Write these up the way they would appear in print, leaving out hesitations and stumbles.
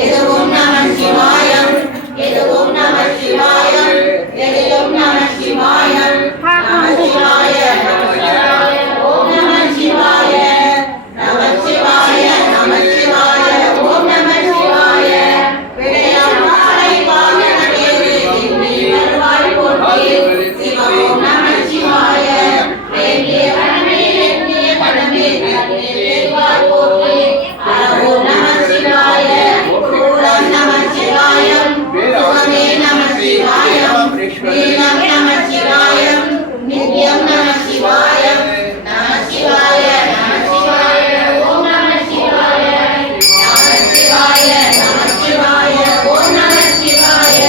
எதுவும் நம சிவாயம், எதுவும் நம சிவாயம், எதிலும் நம சிவாயம், நம சிவாய நம சிவாய, ஓம் நம சிவாய, நம சிவாய நம சிவாய, ஓம் நம சிவாய. விடையாய் வாகனமே நீ வருவாய் போற்றி, சிவ ஓம் நம சிவாய. வேண்டிய வனமே எண்ணிய வனமே தன்னை தேவாய் போற்றி, ஓம் நம சிவாய. ஓம் நம சிவாயம், சுகமே நம சிவாயம், நீலம் நம சிவாயம், நித்யம் நம சிவாயம், நம சிவாய நம சிவாய, ஓம் நம சிவாய, நம சிவாய நம சிவாய, ஓம் நம சிவாய.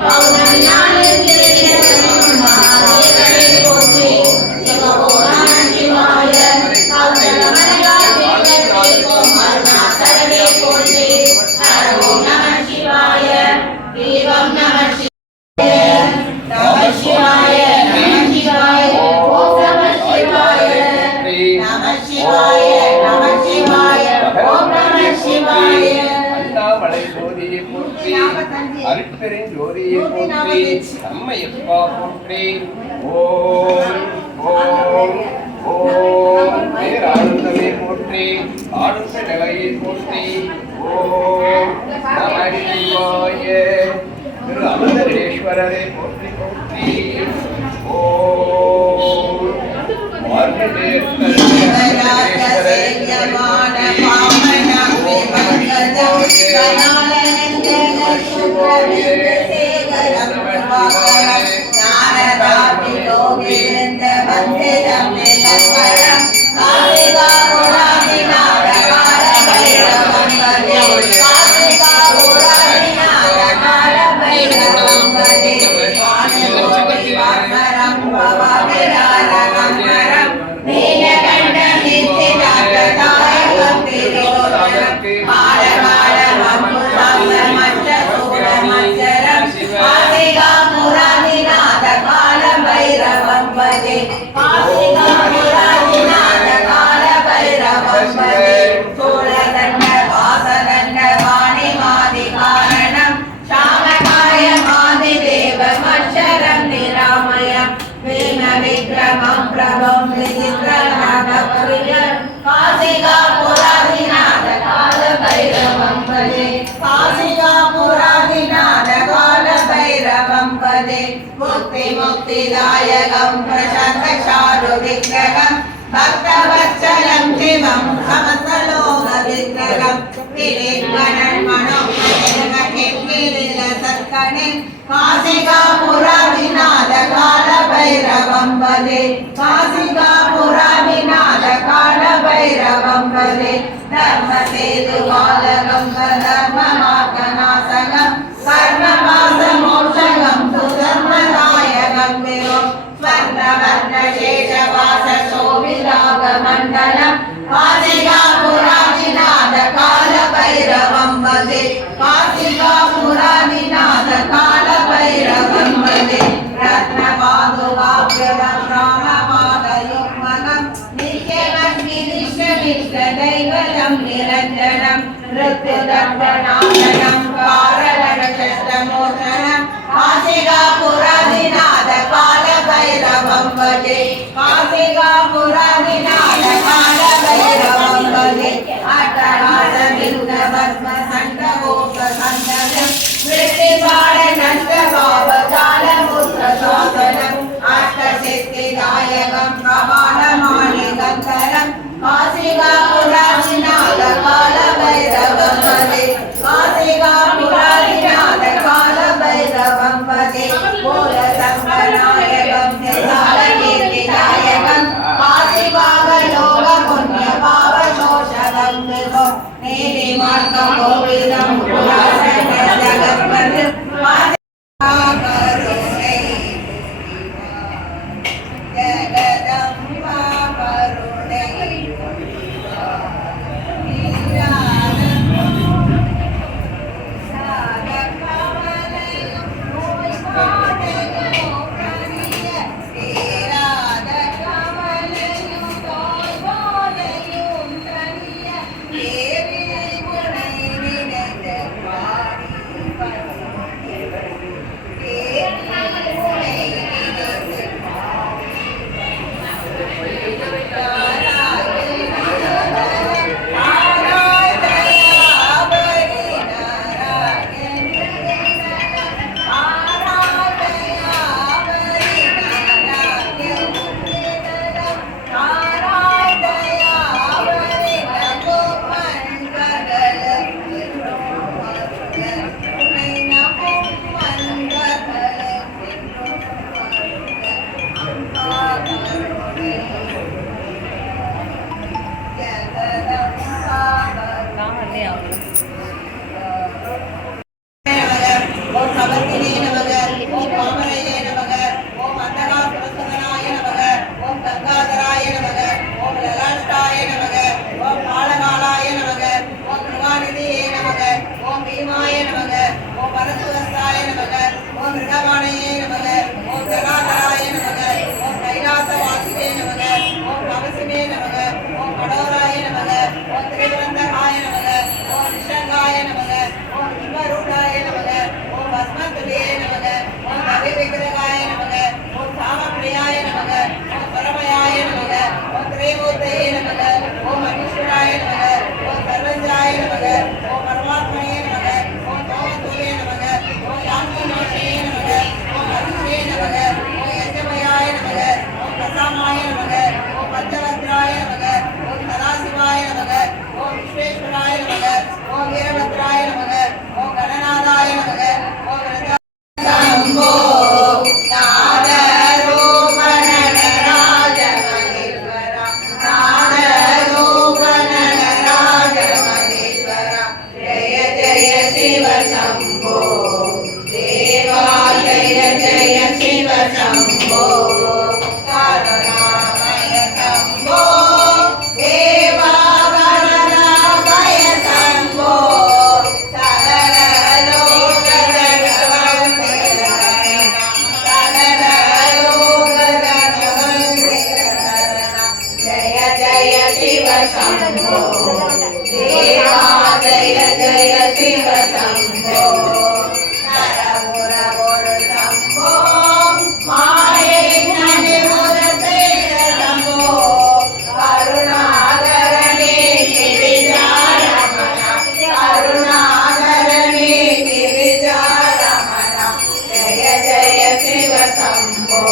பௌர்ணமி நாளில் இறைவனும் மகாதேவனை போற்றி, சிவ ஓம் நம சிவாய. கௌதமனையாய் வீரத்தேவோம் அருணாசலனை போற்றி, ஓம் நம சிவாய. தீபம் நம சிவாய, நம சிவாய நம சிவாய, ஓம் நம சிவாய, நம சிவாய நம சிவாய, ஓம் நம சிவாய. அண்ணாமலை ஜோதியை போற்றி, அருட்பெரும் ஜோதியை போற்றி, அம்மையப்பா போற்றி. ஓம் ஓம் ஓம் பேரானந்தமே போற்றி, ஆனந்த நிலையை போற்றி. ஓம் நம சிவாய. திரு அமிர்தேஸ்வரரை போற்றி போற்றி. ஓம் मुक्तिदायकं प्रशान्तचारुविग्रहं भक्तवत्सलं शिवं समस्तलोकविग्रहं विनिर्गणन्मनोहरगणेशत्कणे काशिकापुरादिनाथकालभैरवं भजे, काशिकापुरादिनाथकालभैरवं भजे. धर्मसेतुबालकं धर्ममार्गनाशनं कर्मवासमोक्षकं सुधर्मदायकं विभुं स्वर्णवर्णशेषवासशोभिरागमण्डलं काशिकापुरादिनाथकालभैरवं भजे, काशिकापुरादिनाथकालभैरवं भजे. रत्नपादुकाभ्यदं रामपादयुग्मनं नित्यलक्ष्मीनिष्ठमिष्टदैवतं निरञ्जनं मृत्युदर्पणाशनं कारणषष्ठमोचनं काशिकापुरादिनाथकालभैरवं भजे, काशिकापुरादिनाथकालभैरवं भजे. अट्टहासबिन्दभस्मसण्डगोपसण्डनं वृत्तिपालनष्टभावजालमुद्रशासनं अष्टसिद्धिदायकं प्रमाणमाणिकन्तरं काशिकापुरादिनाथकालभैरवं भजे, काशिकापुरादिनाथकालभैरवं भजे. मूलसंकरनायकं निसारकीर्तिदायकं काशिकागलोकपुण्यपावशोषकं विभुं नीतिमार्गं गोविदं पुराणजगत्पतिं ஓம் பரசுவஸ்தாய நமக ஓம் ரிடவாணையே நமக ஓம் ஜனாதராய நமக ஓம் கைலாசவாசியே நமக ஓம் கவசமே நமக ஓம் கடோராய நமக ஓம் திரிபுரந்தராய நமக ஓம் நிஷங்காய நமக ஓம் விஸ்வரூடாய நமக ஓம் பஸ்மத்துலே நமக ஓம் ரவி விக்கிரகாய நமக ஓம் சாமப்பிரியாய நமக ஓம் பரமயாய நமக ஓம் திரைமூர்த்தயே நமக ஓம் மனுஷராய நமக ஓம் சர்வஜாய நமக ஓம் பரமாத்மனே நமக ஓம் தோமத்துலே நமக ஓம் யாத்மனோஷே நமக ஓம் அருஷே நமக ஓம் யஜமயாய நமக ஓம் பிரசாமாய நமக ஓம் பஞ்சவத்ராய நமக ஓம் சதாசிவாய நமக ஓம் விஸ்வேஸ்வராய நமக ஓம் வீரபத்ராய நமக ஓம் கணநாதாய நமக ஓம் சம்போ நாத ரூப நடராஜ மகேஸ்வர நாத ரூப நடராஜ மகேஸ்வர ஜய ஜய சிவ சம்போ தேவா ஜய ஜய சிவ சம்போ கருணாமய சம்போ தேவா கருணாமய சம்போ சகல லோக ஜய ஜய சிவ சம்போ தேவா ஜய ஜய சிவ சம்போ நரமுர ஒரு சம்போ மாயை நனிமுர சேர சம்போ கருணாகரணே கிரிஜாரமண கருணாகரணே கிரிஜாரமண ஜய ஜய சிவ சம்போ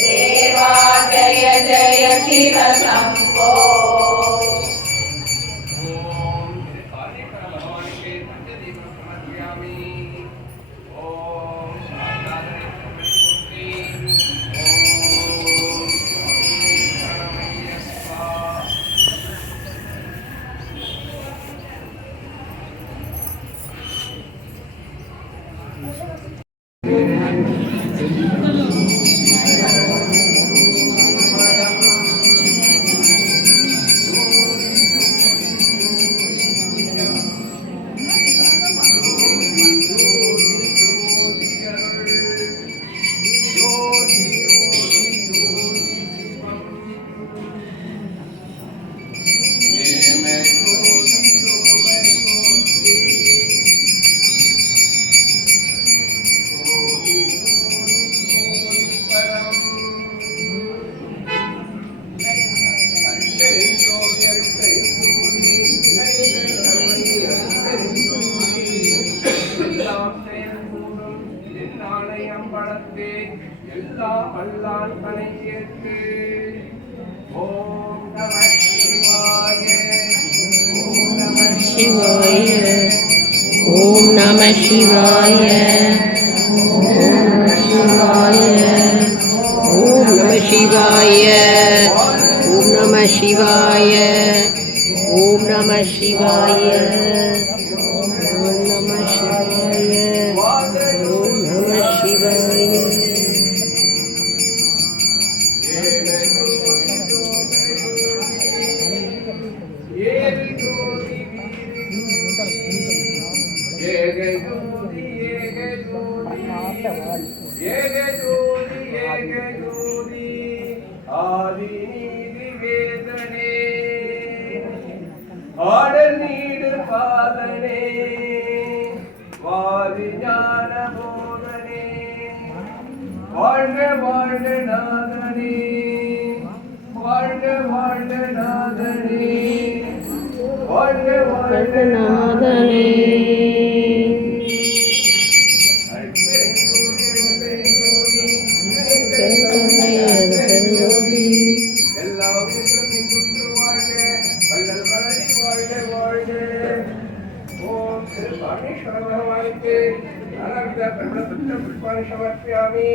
தேவா ஜய ஜய சிவ சம்போ ஓம் திரு காளீஸ்வர பகவானுக்கு பஞ்சதீபம் சமர்ப்பயாமி. ஓம் சாய்நாதனை போற்றி. ஓம் சரணமய்யப்பா. எல்லாம் அல்லால் பணியேற்று. ஓம் நம சிவாய. ஓம் நம சிவாய ஓம் நம சிவாய ஓம் சிவாய ஓம் நம சிவாய ஓம் நம சிவாய ஓம் நம சிவாய ஓம் நம சிவாய ஓம் நம சிவாய ஆடல் நீடு பாதனே வாதி ஞான போதனே வாழ்க வாழ்க நாதனே வாழ்க வாழ்க நாதனே வாழ்க வாழ்க நாதனே ஓம் திரு காளீஸ்வர பகவானுக்கு அனர்த்த பிரபல புஷ்பாணி சமர்ப்பயாமி.